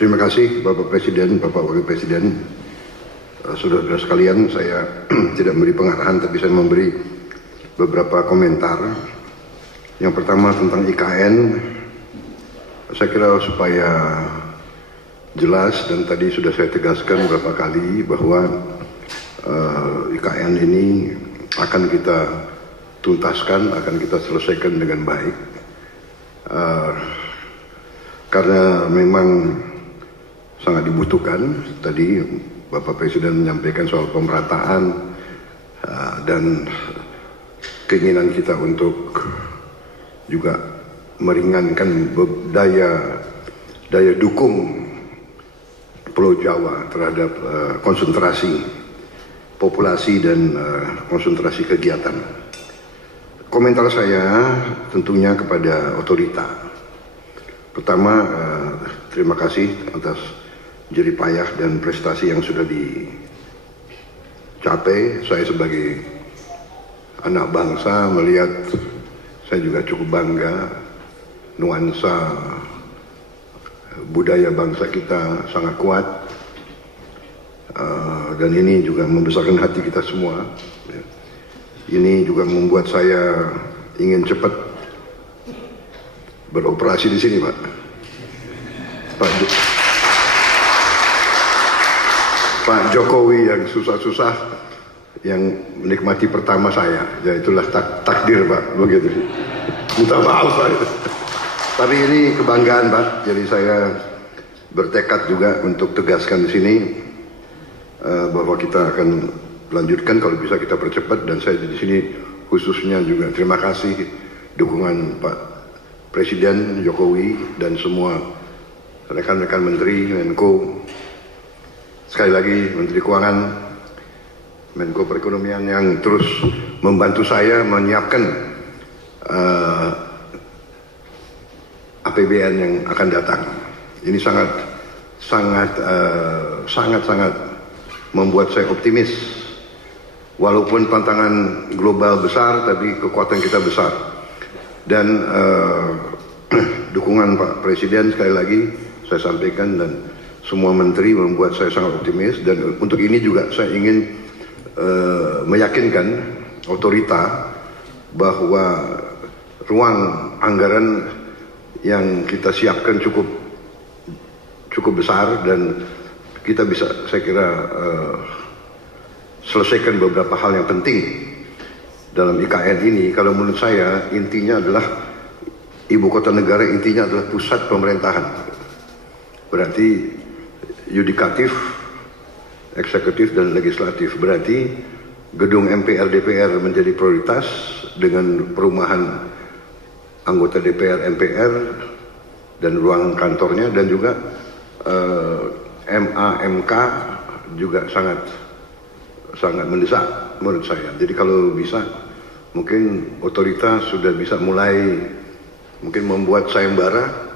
Terima kasih Bapak Presiden, Bapak Wakil Presiden, saudara-saudara sekalian. Saya tidak memberi pengarahan, tapi saya memberi beberapa komentar. Yang pertama tentang IKN, saya kira supaya jelas dan tadi sudah saya tegaskan beberapa kali bahwa IKN ini akan kita tuntaskan, akan kita selesaikan dengan baik, karena memang sangat dibutuhkan. Tadi Bapak Presiden menyampaikan soal pemerataan dan keinginan kita untuk juga meringankan daya dukung Pulau Jawa terhadap konsentrasi populasi dan konsentrasi kegiatan. Komentar saya tentunya kepada otorita. Pertama, terima kasih atas jerih payah dan prestasi yang sudah dicapai. Saya sebagai anak bangsa melihat, saya juga cukup bangga nuansa budaya bangsa kita sangat kuat, dan ini juga membesarkan hati kita semua. Ini juga membuat saya ingin cepat beroperasi di sini, Pak. Pak Jokowi yang susah-susah, yang menikmati pertama saya, ya itulah takdir, Pak, begitu. Minta maaf, Pak. Tapi ini kebanggaan, Pak. Jadi saya bertekad juga untuk tegaskan di sini bahwa kita akan lanjutkan, kalau bisa kita percepat. Dan saya di sini khususnya juga terima kasih dukungan Pak Presiden Jokowi dan semua rekan-rekan Menteri, Menko. Sekali lagi Menteri Keuangan, Menko Perekonomian yang terus membantu saya menyiapkan APBN yang akan datang. Ini sangat membuat saya optimis. Walaupun tantangan global besar, tapi kekuatan kita besar. Dan dukungan Pak Presiden sekali lagi saya sampaikan, dan semua menteri membuat saya sangat optimis. Dan untuk ini juga saya ingin meyakinkan otorita bahwa ruang anggaran yang kita siapkan cukup besar, dan kita bisa, saya kira, selesaikan beberapa hal yang penting dalam IKN ini. Kalau menurut saya intinya adalah ibu kota negara, intinya adalah pusat pemerintahan. Berarti yudikatif, eksekutif, dan legislatif. Berarti gedung MPR DPR menjadi prioritas dengan perumahan anggota DPR MPR dan ruang kantornya, dan juga MA-MK juga sangat mendesak menurut saya. Jadi kalau bisa, mungkin otoritas sudah bisa mulai mungkin membuat sayembara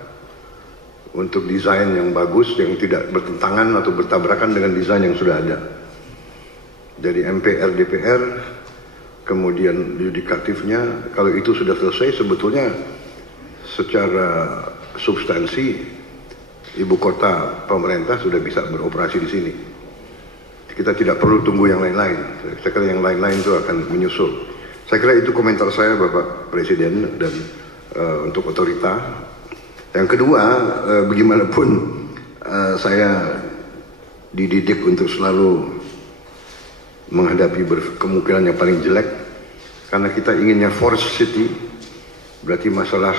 untuk desain yang bagus, yang tidak bertentangan atau bertabrakan dengan desain yang sudah ada. Jadi MPR DPR, kemudian yudikatifnya, kalau itu sudah selesai, sebetulnya secara substansi ibu kota pemerintah sudah bisa beroperasi di sini. Kita tidak perlu tunggu yang lain-lain. Saya kira yang lain-lain itu akan menyusul. Saya kira itu komentar saya, Bapak Presiden, dan untuk otorita. Yang kedua, bagaimanapun saya dididik untuk selalu menghadapi kemungkinan yang paling jelek, karena kita inginnya forest city. Berarti masalah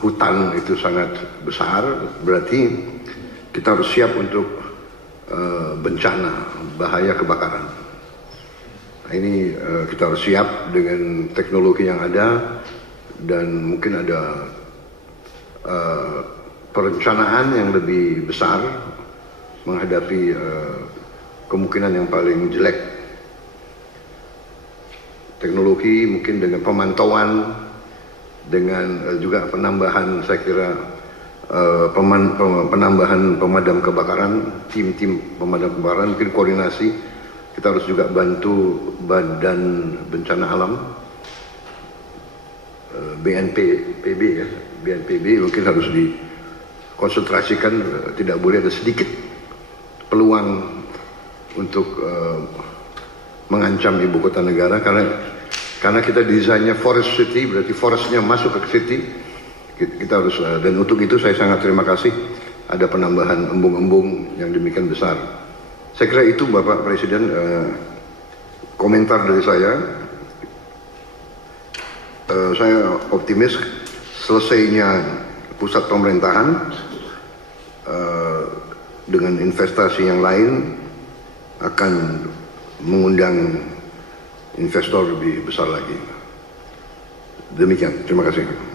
hutan itu sangat besar, berarti kita harus siap untuk bencana, bahaya kebakaran. Nah, ini kita harus siap dengan teknologi yang ada, dan mungkin ada perencanaan yang lebih besar menghadapi kemungkinan yang paling jelek. Teknologi mungkin dengan pemantauan, dengan juga penambahan, saya kira penambahan pemadam kebakaran, tim-tim pemadam kebakaran, mungkin koordinasi. Kita harus juga bantu Badan Bencana Alam, BNPB ya, BNPB mungkin harus konsentrasikan, tidak boleh ada sedikit peluang untuk mengancam ibu kota negara, karena kita desainnya forest city, berarti forestnya masuk ke city. Kita harus, dan untuk itu saya sangat terima kasih ada penambahan embung-embung yang demikian besar. Saya kira itu Bapak Presiden komentar dari saya. Saya optimis selesainya pusat pemerintahan dengan investasi yang lain akan mengundang investor lebih besar lagi. Demikian, terima kasih.